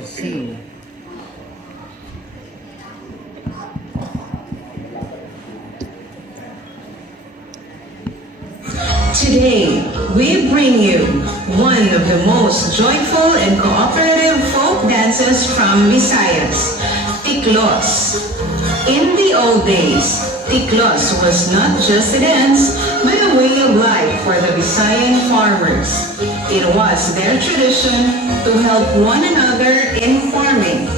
or C? Today, we bring you one of the most joyful and cooperative folk dances from Visayas, Tiklos. In the old days, Tiklos was not just a dance, but a way of life for the Visayan farmers. It was their tradition to help one another in farming,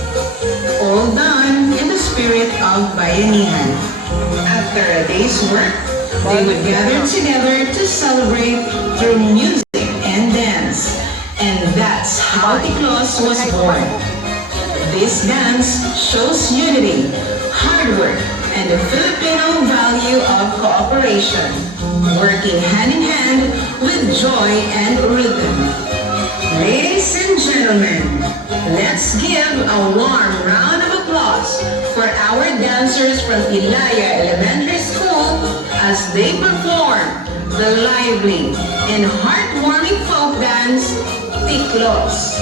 all done in the spirit of Bayanihan. After a day's work, they would gather together to celebrate through music and dance. And that's how Tiklos was born. This dance shows unity, hard work, and the Filipino value of cooperation, working hand in hand with joy and rhythm. Ladies and gentlemen, let's give a warm round of applause for our dancers from Ilaya Elementary School as they perform the lively and heartwarming folk dance, Tiklos.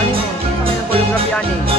Ano? Ano yung choreography, ani?